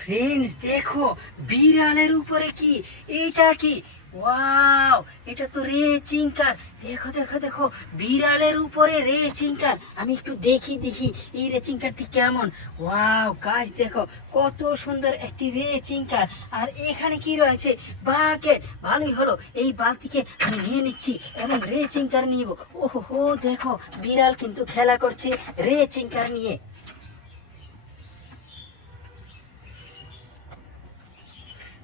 Friends দেখো, বিড়ালের উপরে কি, এটা কি? ওয়াও, এটা তো রেচিং কার। দেখো দেখো দেখো, বিড়ালের উপরে রেচিং কার। আমি একটু দেখি দেখি এই রেচিং কারটি কেমন। ওয়াও গাছ দেখো, কত সুন্দর একটি রেচিং কার। আর এখানে কি রয়েছে? বাকেট। ভালোই হলো, এই বালতিকে আমি নিয়ে নিচ্ছি এবং রেচিং কার নিব। ওহো হো, দেখো বিড়াল কিন্তু খেলা করছে রেচিং কার নিয়ে।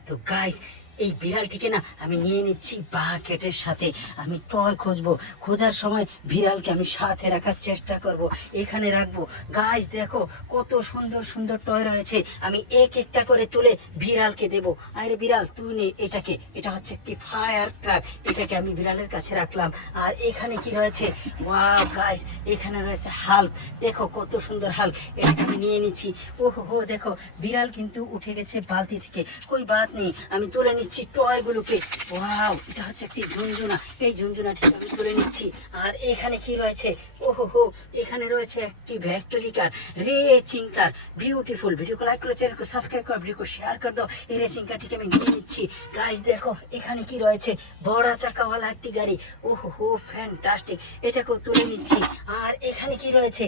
তো গাইস, এই বিড়ালটিকে না আমি নিয়ে নিচ্ছি বাকেটের সাথে। আমি টয় খুঁজবো, খোঁজার সময় বিড়ালকে আমি সাথে রাখার চেষ্টা করব, এখানে রাখবো। গাইস দেখো, কত সুন্দর সুন্দর টয় রয়েছে। আমি এক একটা করে তুলে বিড়ালকে দেবো। আরে বিড়াল, তুই নে এটাকে। এটা হচ্ছে একটি ফায়ার ট্রাক, এটাকে আমি বিড়ালের কাছে রাখলাম। আর এখানে কি রয়েছে? ওয়াও গাইস, এখানে রয়েছে হাল্ক। দেখো কত সুন্দর হাল্ক, এটাকে আমি নিয়ে নিচ্ছি। ওহো হো, দেখো বিড়াল কিন্তু উঠে গেছে বালতি থেকে। কই বাত নেই, আমি তুলে নিচ্ছি টয়গুলোকে। ওয়াও, এটা হচ্ছে একটি ঝুনঝুনা, এই ঝুনঝুনা ঠিক আমি তুলে নিচ্ছি। আর এখানে কি রয়েছে? ওহো হো, এখানে রয়েছে একটি ভ্যাক্টরি কার, রেচিং কার। বিউটিফুল। ভিডিও को লাইক করো, চ্যানেল को সাবস্ক্রাইব করো, ভিডিও को শেয়ার করে দাও। এই রেচিং কারটিকে আমি নিয়ে নিচ্ছি। গাইস দেখো, এখানে কি রয়েছে? বড় চাকাওয়ালা একটি গাড়ি। ওহো হো, ফ্যান্টাস্টিক, এটাকেও তুলে নিচ্ছি। আর এখানে কি রয়েছে?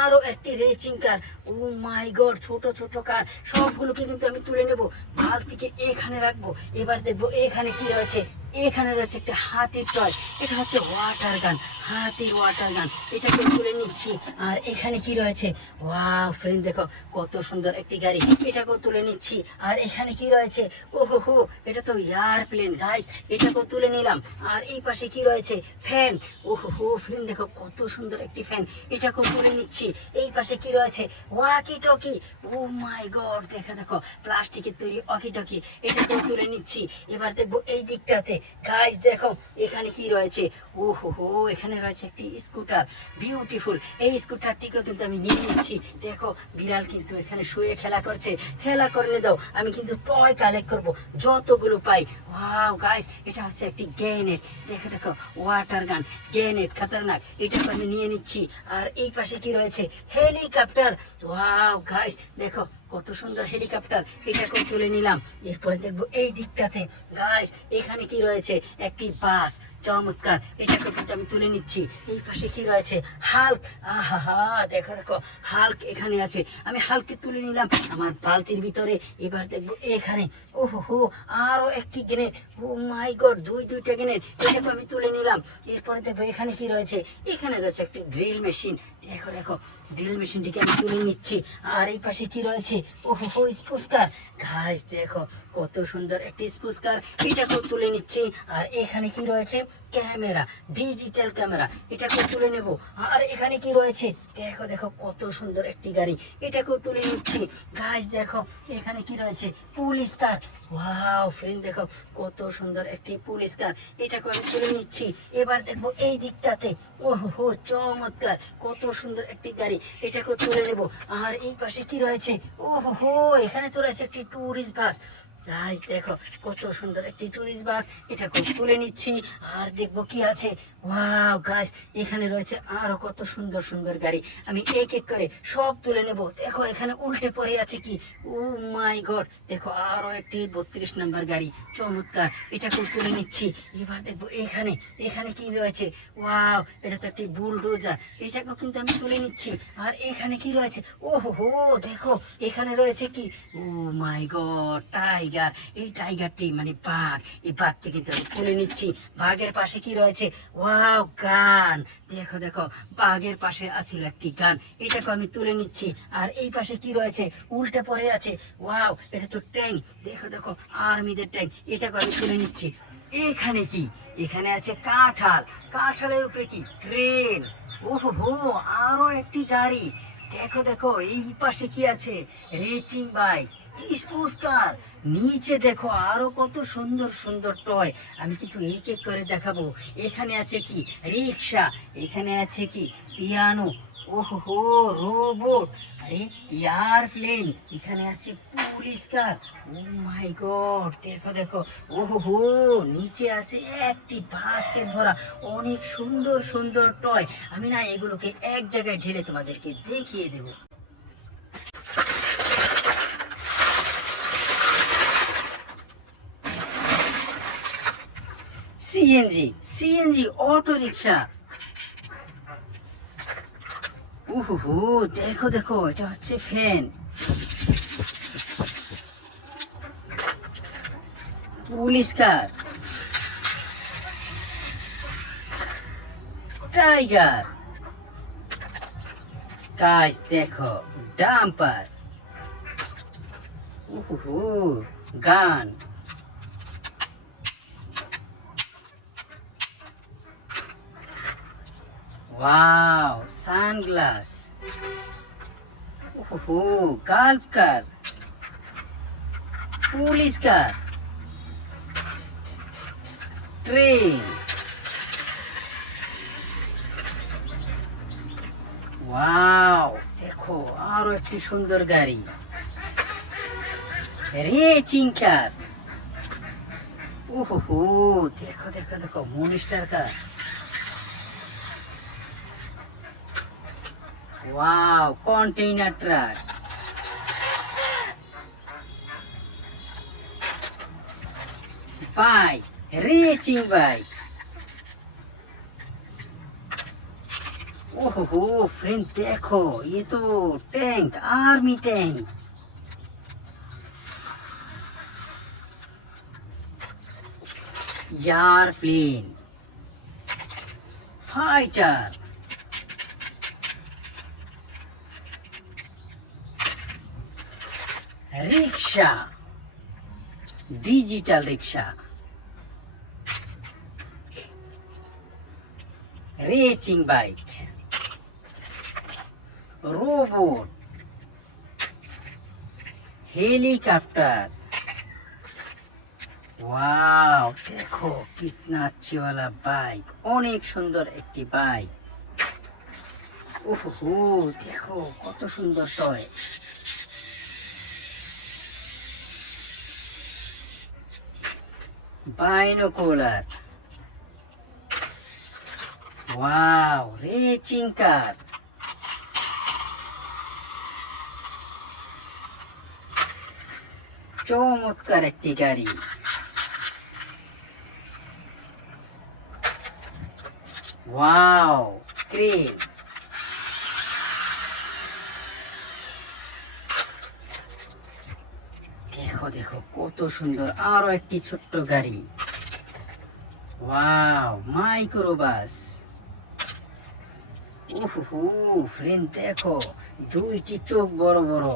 আরো একটি রেচিং কার। ও মাই গড, ছোট ছোট কার। সবগুলোকে কিন্তু আমি তুলে নেব, বালতিকে এখানে রাখবো। এবার দেখবো এখানে কি রয়েছে। এখানে রয়েছে একটা হাতির টয়, এটা হচ্ছে ওয়াটার গান, হাতির ওয়াটার গান। এটাকে তুলে নিচ্ছি। আর এখানে কি রয়েছে? ওয়াও ফ্রেন্ড দেখো, কত সুন্দর একটি গাড়ি, এটাকেও তুলে নিচ্ছি। আর এখানে কি রয়েছে? ওহো হো, এটা তো এয়ারপ্লেন গাইস, এটাকেও তুলে নিলাম। আর এই পাশে কি রয়েছে? ফ্যান। ওহো হো ফ্রেন্ড দেখো, কত সুন্দর একটি ফ্যান, এটাকেও তুলে নিচ্ছি। এই পাশে কি রয়েছে? Walkie talkie. ও মাই গড, দেখো দেখো, প্লাস্টিকের তৈরি ওয়াকি টকি, এটাকেও তুলে নিচ্ছি। এবার দেখবো এই দিকটাতে। গাইস দেখো, এখানে কি রয়েছে? ওহো হো, এখানে রয়েছে একটি স্কুটার, বিউটিফুল। এই স্কুটারটিকেও কিন্তু আমি নিয়ে নিচ্ছি। দেখো বিড়াল কিন্তু এখানে শুয়ে খেলা করছে, খেলা করলে দাও, আমি কিন্তু টয় কালেক্ট করব যতগুলো পাই। ওয়াও গাইস, এটা হচ্ছে একটি গ্রেনেড। দেখো দেখো, ওয়াটার গান, গ্রেনেড খতরনাক, এটাকে আমি নিয়ে নিচ্ছি। আর এই পাশে কি রয়েছে? হেলিকপ্টার। ওয়াও গাইস দেখো, কত সুন্দর হেলিকপ্টার, এটাকেও তুলে নিলাম। এরপরে দেখবো এই দিকটাতে। গাইস এখানে কি রয়েছে? একটি বাস, চমৎকার, এটাকে কিন্তু আমি তুলে নিচ্ছি। এই পাশে কি রয়েছে? হাল্ক। আহা, দেখো দেখো, হাল্ক এখানে আছে, আমি হাল্ককে তুলে নিলাম আমার বালতির ভিতরে। এবার দেখবো এখানে। ওহো হো, আরো একটি গ্রেনেড। ও মাই গড, দুইটা গ্রেনেড, এটাকে আমি তুলে নিলাম। এরপরে দেখবো এখানে কি রয়েছে? এখানে রয়েছে একটি ড্রিল মেশিন। দেখো দেখো, ড্রিল মেশিনটিকে আমি তুলে নিচ্ছি। আর এই পাশে কি রয়েছে? ওহো হো, স্পুস্কার। গাইস দেখো, কত সুন্দর একটি স্পুস্কার, এটাকেও তুলে নিচ্ছি। আর এখানে কি রয়েছে? ক্যামেরা, ডিজিটাল ক্যামেরা, এটাকেও তুলে নেব। আর এখানে কি রয়েছে? দেখো দেখো, কত সুন্দর একটি গাড়ি, এটাকেও তুলে নিচ্ছি। গাইস দেখো, এখানে কি রয়েছে? পুলিশ কার। ওয়াও ফ্রেন্ড দেখো, কত সুন্দর একটি পুলিশ কার, এটাকে আমি তুলে নিচ্ছি। এবার দেখবো এই দিকটাতে। ওহো হো, চমৎকার, কত সুন্দর একটি গাড়ি, এটাকেও তুলে নেব। আর এই পাশে কি রয়েছে? ওহো হো, এখানে তো রয়েছে একটি ট্যুরিস্ট বাস। গাইস দেখো, কত সুন্দর একটি ট্যুরিস্ট বাস, এটাকে তুলে নিচ্ছি। আর দেখবো কি আছে। ওয়াও গাইস, এখানে রয়েছে আরো কত সুন্দর সুন্দর গাড়ি, আমি এক এক করে সব তুলে নেব। দেখো এখানে উল্টে পড়ে আছে কি? ও মাই গড, দেখো আরো একটি 32 নম্বর গাড়ি, চমৎকার, এটাকে তুলে নিচ্ছি। এবার দেখবো এখানে, এখানে কি রয়েছে? ওয়াও, এটা তো একটি বুলডোজার, এটাকেও কিন্তু আমি তুলে নিচ্ছি। আর এখানে কি রয়েছে? ওহো হো, দেখো এখানে রয়েছে কি? ও মাই গড, টাইগার। এই টাইগারটি মানে বাঘ, এই বাঘটি কিন্তু আমি তুলে নিচ্ছি। বাঘের পাশে কি রয়েছে? ওয়াও, গান। দেখো দেখো, বাঘের পাশে আছিল একটি গান, এটাকে আমি তুলে নিচ্ছি। আর এই পাশে কি রয়েছে? উল্টে পড়ে আছে। ওয়াও, এটা তো ট্যাঙ্ক। দেখো দেখো, আর্মিদের ট্যাঙ্ক, এটাকে আমি তুলে নিচ্ছি। এখানে কি? এখানে আছে কাঁঠাল, কাঁঠালের উপরে কি? ট্রেন। ওহো হো, আরো একটি গাড়ি। দেখো দেখো, এই পাশে কি আছে? Reaching bike, sports car. নিচে দেখো আরো কত সুন্দর সুন্দর টয়, আমি কিন্তু এক এক করে দেখাবো। এখানে আছে কি? রিক্সা। এখানে আছে কি? পিয়ানো। ওহো হো, রোবট। আরে এয়ারপ্লেন। এখানে আছে পুলিশ কার। ও মাই গড, দেখো দেখো, ওহো হো, নিচে আছে একটি বাস্কেট ভরা অনেক সুন্দর সুন্দর টয়। আমি না এগুলোকে এক জায়গায় ঢেলে তোমাদেরকে দেখিয়ে দেবো। CNG, CNG auto rickshaw. উহু, দেখো দেখো, এটা হচ্ছে ফ্যান। পুলিশ কার, টাইগার। গাইস দেখো, ডাম্পার। উহু, গান। Wow, sunglass. উহু, গাল্ফ কার, পুলিশ কার, ট্রেন। ওয়াও, দেখো আরো একটি সুন্দর গাড়ি, রেচিং কার। ওহো, দেখো দেখো দেখো, monster car. Wow, container truck. Bike, racing bike. ओहो फ्रेंड देखो, ये तो टैंक, आर्मी टैंक। यार plane, fighter. Rickshaw, digital rickshaw. Racing bike, robot, helicopter. Wow, देखो कितना अच्छी वाला बाइक, অনেক সুন্দর একটি বাইক। ওহো, দেখো কত সুন্দর টয়। বাইনোকুলার। ওয়াও, রেচিং কার। চমৎকার একটি গাড়ি। Wow, crane. দেখো দেখো কত সুন্দর আরো একটি ছোট্ট গাড়ি। Wow, microbus. ওহো ফ্রেন্ড দেখো, দুইটি চোখ বড় বড়,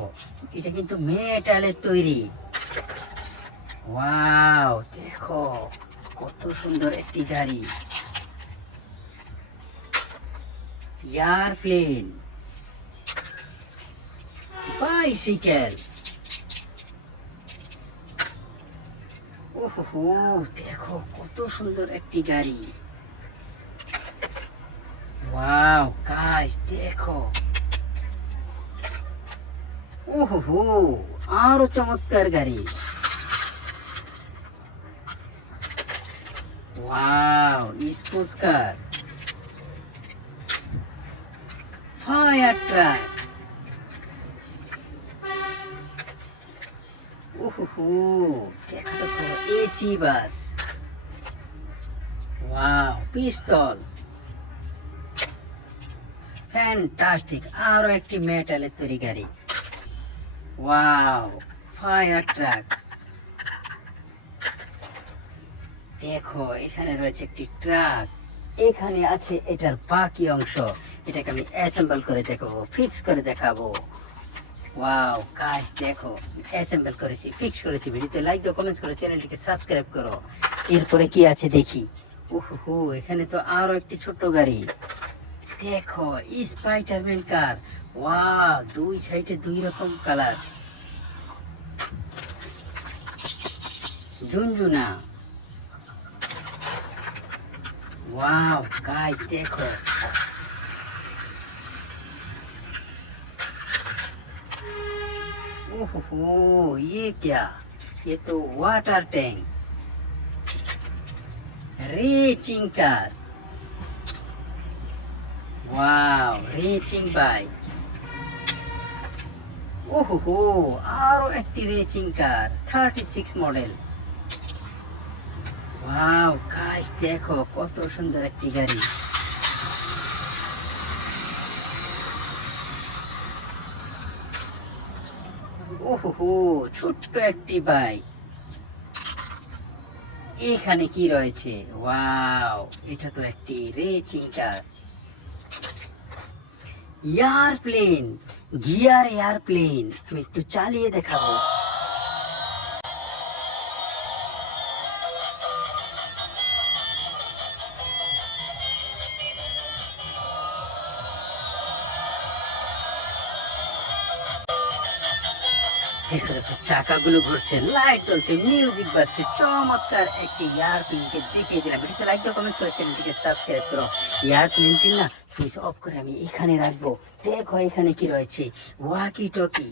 এটা কিন্তু মেটালের তৈরি। ওয়াও, দেখো কত সুন্দর একটি গাড়ি। Airplane, bicycle. ওহো, দেখো কত সুন্দর একটি গাড়ি। ওয়াও গাইস দেখো। ওহো, আরো চমৎকার গাড়ি। Wow, sports car, fire truck. ওহো, দেখো দেখো এসি বাস। ওয়াও, পিস্তল। ফ্যান্টাস্টিক, আরো একটি মেটালের তৈরি গাড়ি। Wow, fire truck. দেখো এখানে রয়েছে একটি ট্রাক, এখানে আছে এটার বাকি অংশ, এটাকে আমি অ্যাসেম্বল করে দেখাবো, ফিক্স করে দেখাবো। ওয়াও গাইস দেখো, অ্যাসেম্বল করেছি, ফিক্স করেছি। ভিডিওতে লাইক দাও, কমেন্টস করো, চ্যানেলটিকে সাবস্ক্রাইব করো। এরপরে কি আছে দেখি। ওহো, এখানে তো আরো একটি ছোট্ট গাড়ি। দেখো স্পাইডারম্যান কার। ওয়াও, দুই সাইডে দুই রকম কালার। ঝুনঝুনা। वाओ गाइस देखो, ओहो ये क्या, ये तो water tank. Racing car. Wow, racing bike. ओहो, आरो একটি racing car 36 model. Wow guys, দেখো কত সুন্দর একটি গাড়ি। ওহো, ছোট্ট একটি বাইক। এখানে কি রয়েছে? ওয়াও, এটা তো একটি racing car. Airplane, gear airplane, আমি একটু চালিয়ে দেখাবো। দেখো দেখো, চাকাগুলো ঘুরছে, লাইট জ্বলছে, মিউজিক বাজছে, চমৎকার একটি এয়ারপ্লেনকে দেখিয়ে দিলাম। ভিডিওতে লাইক দাও, কমেন্টস করে চ্যানেলটিকে সাবস্ক্রাইব করো। এয়ারপ্লেনটি না সুইচ অফ করে আমি এখানে রাখবো। দেখো এখানে কি রয়েছে, ওয়াকি টকি।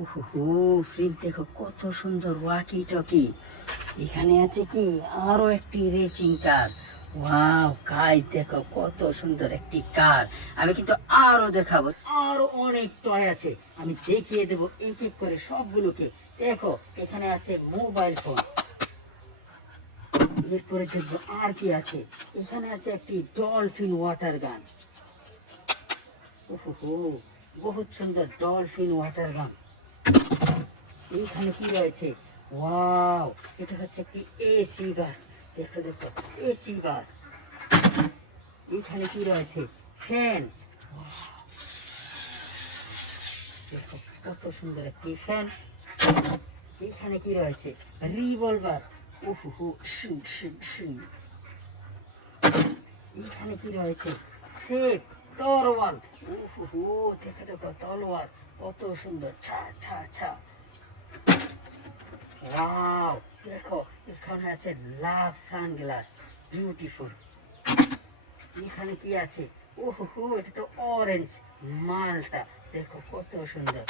ওহো ফ্রেন্ড, দেখো কত সুন্দর ওয়াকি টকি। এখানে আছে কি আরো একটি রেসিং কার। ওয়াও গাইস, দেখো কত সুন্দর একটি কার। আমি কিন্তু আরো দেখাবো, আরো অনেক টয় আছে, আমি দেখিয়ে দেবো এক এক করে সবগুলোকে। দেখো এখানে আছে মোবাইল ফোন। এরপরে দেখবো আর কি আছে, এখানে আছে একটি ডলফিন ওয়াটার গান। ওহো, বহুত সুন্দর ডলফিন ওয়াটার গান। এইখানে কি রয়েছে? ওয়াও, এটা হচ্ছে একটি এসি বাস। দেখো দেখো, এসি বাস। এইখানে কি রয়েছে? ফ্যান। দেখো কত সুন্দর একটি ফ্যান। এইখানে কি রয়েছে? রিভলভার। ওহো, শু শু শু। এইখানে কি রয়েছে? সেফ, তরোয়াল। ওহো, দেখো দেখো তলোয়ার, কত সুন্দর, ছা ছা ছা। ওয়াও, দেখো এখানে আছে লাভ সানগ্লাস, বিউটিফুল। এখানে কি আছে? ওহো, এটা তো অরেঞ্জ মালটা, দেখো কত সুন্দর।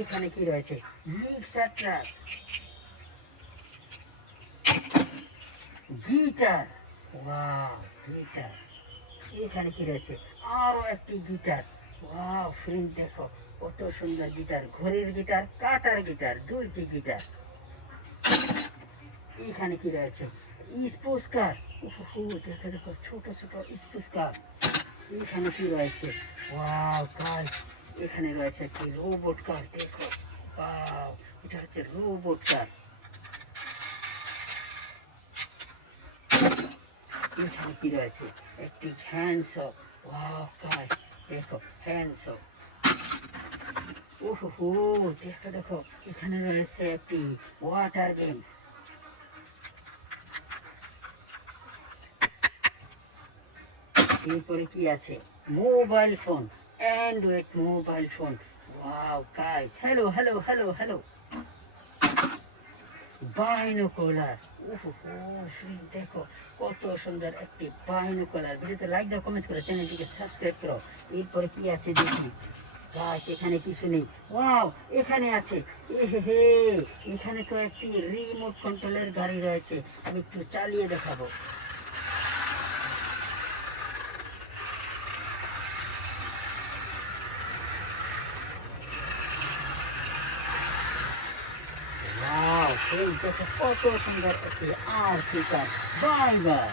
এখানে কি রয়েছে? Mixer truck, guitar. Wow, guitar. এখানে কি রয়েছে? আরো একটি গিটার। ওয়াও ফ্রেন্ড, দেখো কত সুন্দর গিটার, ঘড়ির গিটার, কাটার গিটার, দুইটি গিটার। এখানে কি রয়েছে? স্পুস্কার। ওহো, দেখো দেখো ছোট ছোট স্পুস্কার। এখানে কি রয়েছে? ওয়াও গাইস, এখানে রয়েছে একটি রোবট কার। দেখো ওয়াও, এটা হচ্ছে রোবট কার। এখানে কি রয়েছে? একটি হ্যান্ডসপ। ওয়াও গাইস, দেখো হ্যান্ডসপ। ওহো, দেখো দেখো, এখানে রয়েছে একটি ওয়াটার গেম। এরপরে কি আছে? Mobile phone, Android mobile phone. Wow guys, hello hello hello hello. Binocular. ওহো, দেখো কত সুন্দর একটি বাইনোকুলার। ভিডিওতে লাইক দাও, কমেন্টস করো, চ্যানেলটিকে সাবস্ক্রাইব করো। এরপরে কি আছে দেখি। গাইস, এখানে কিছু নেই। ওয়াও, এখানে আছে। এহে, এখানে তো একটি রিমোট কন্ট্রোলের গাড়ি রয়েছে, আমি একটু চালিয়ে দেখাবো। Wow, দেখো কত সুন্দর একটি R C car. Bye by.